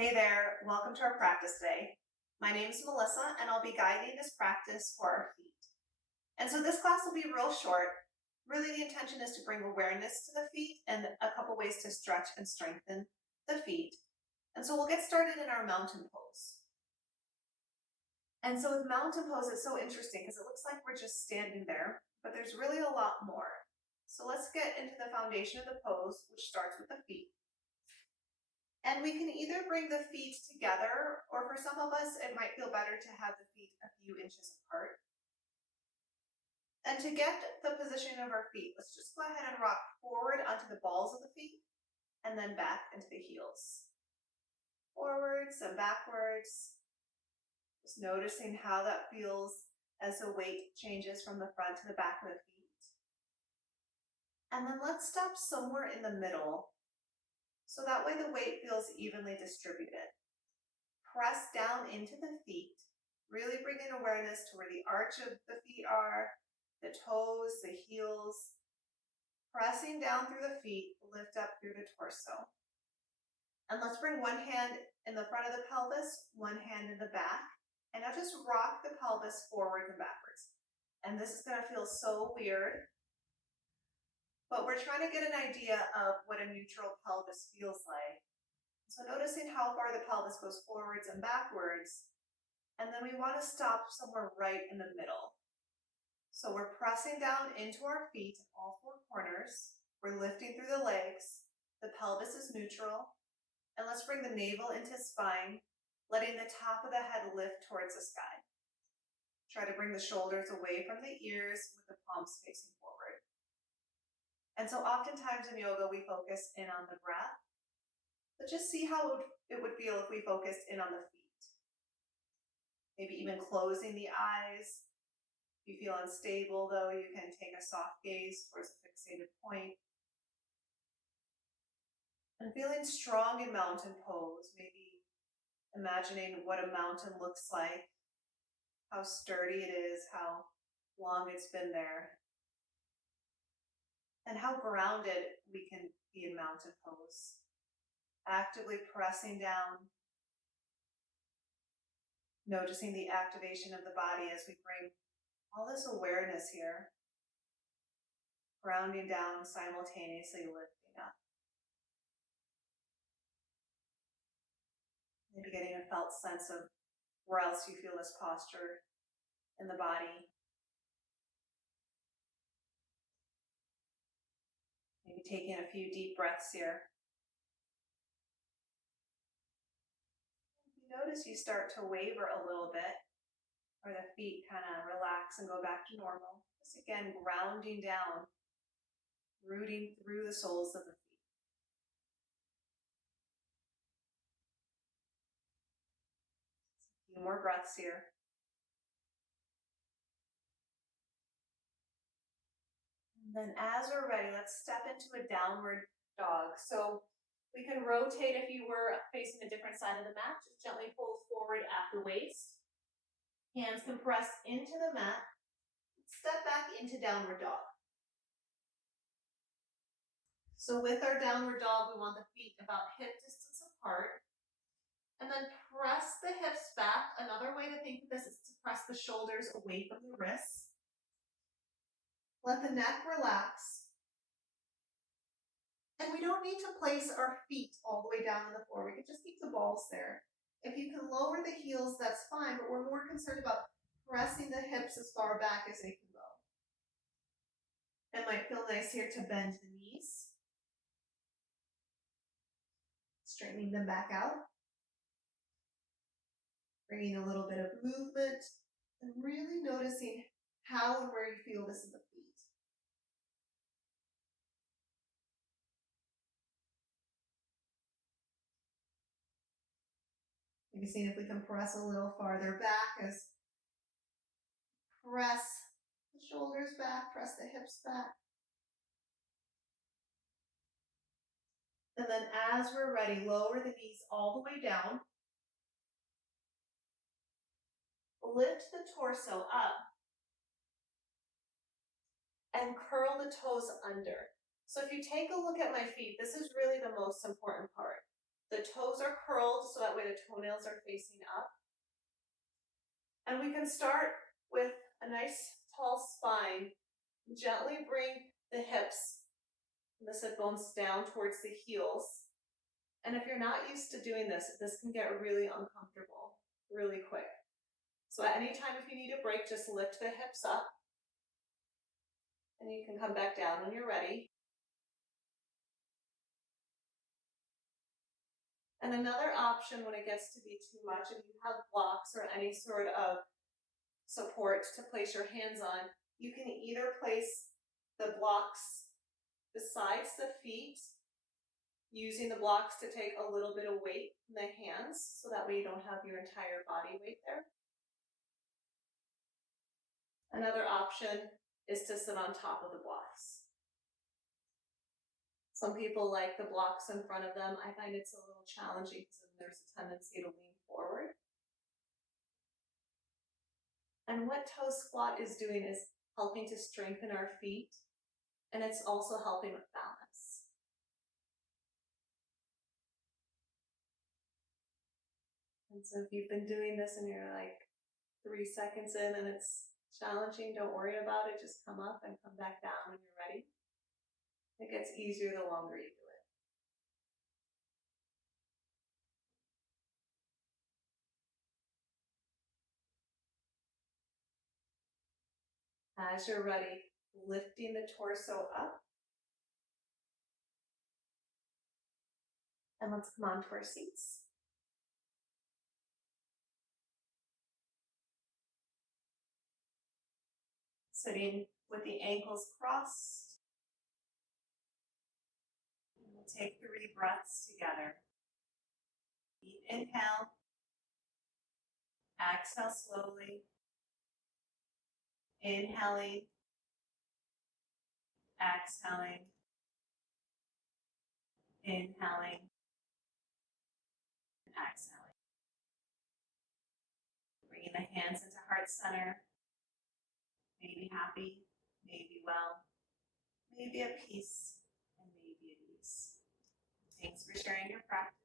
Hey there, welcome to our practice today. My name is Melissa and I'll be guiding this practice for our feet. And so this class will be real short. Really the intention is to bring awareness to the feet and a couple ways to stretch and strengthen the feet. And so we'll get started in our mountain pose. And so with mountain pose, it's so interesting because it looks like we're just standing there, but there's really a lot more. So let's get into the foundation of the pose, which starts with the feet. And we can either bring the feet together, or for some of us, it might feel better to have the feet a few inches apart. And to get the position of our feet, let's just go ahead and rock forward onto the balls of the feet, and then back into the heels. Forwards and backwards. Just noticing how that feels as the weight changes from the front to the back of the feet. And then let's stop somewhere in the middle, so that way the weight feels evenly distributed. Press down into the feet, really bringing awareness to where the arch of the feet are, the toes, the heels. Pressing down through the feet, lift up through the torso. And let's bring one hand in the front of the pelvis, one hand in the back, and now just rock the pelvis forward and backwards. And this is going to feel so weird, but we're trying to get an idea of what a neutral pelvis feels like. So noticing how far the pelvis goes forwards and backwards, and then we want to stop somewhere right in the middle. So we're pressing down into our feet in all four corners. We're lifting through the legs. The pelvis is neutral. And let's bring the navel into spine, letting the top of the head lift towards the sky. Try to bring the shoulders away from the ears with the palms facing forward. And so oftentimes in yoga, we focus in on the breath. But just see how it would feel if we focused in on the feet. Maybe even closing the eyes. If you feel unstable though, you can take a soft gaze towards a fixated point. And feeling strong in mountain pose, maybe imagining what a mountain looks like, how sturdy it is, how long it's been there, and how grounded we can be in mountain pose. Actively pressing down, noticing the activation of the body as we bring all this awareness here, grounding down, simultaneously lifting up. Maybe getting a felt sense of where else you feel this posture in the body. Maybe taking a few deep breaths here. If you notice you start to waver a little bit, or the feet kind of relax and go back to normal. Just again, grounding down, rooting through the soles of the feet. A few more breaths here. And then as we're ready, let's step into a downward dog. So we can rotate if you were facing a different side of the mat. Just gently pull forward at the waist. Hands can press into the mat. Step back into downward dog. So with our downward dog, we want the feet about hip distance apart. And then press the hips back. Another way to think of this is to press the shoulders away from the wrists. Let the neck relax. And we don't need to place our feet all the way down on the floor. We can just keep the balls there. If you can lower the heels, that's fine, but we're more concerned about pressing the hips as far back as they can go. It might feel nice here to bend the knees. Straightening them back out. Bringing a little bit of movement and really noticing how and where you feel this in the feet. Maybe seeing if we can press a little farther back as press the shoulders back, press the hips back. And then as we're ready, lower the knees all the way down. Lift the torso up and curl the toes under. So if you take a look at my feet, this is really the most important part. The toes are curled so that way the toenails are facing up. And we can start with a nice tall spine. Gently bring the hips and the sit bones down towards the heels. And if you're not used to doing this can get really uncomfortable really quick. So at any time if you need a break, just lift the hips up. And you can come back down when you're ready. And another option when it gets to be too much, if you have blocks or any sort of support to place your hands on, you can either place the blocks besides the feet, using the blocks to take a little bit of weight in the hands, so that way you don't have your entire body weight there. Another option is to sit on top of the blocks. Some people like the blocks in front of them. I find it's a little challenging because there's a tendency to lean forward. And what toe squat is doing is helping to strengthen our feet, and it's also helping with balance. And so if you've been doing this and you're like 3 seconds in and it's challenging, don't worry about it. Just come up and come back down when you're ready. It gets easier the longer you do it. As you're ready, lifting the torso up. And let's come on to our seats. Sitting with the ankles crossed. And we'll take 3 breaths together. Deep inhale. Exhale slowly. Inhaling. Exhaling. Inhaling. Exhaling. Bringing the hands into heart center. Maybe happy, maybe well, maybe at peace, and maybe at ease. Thanks for sharing your practice.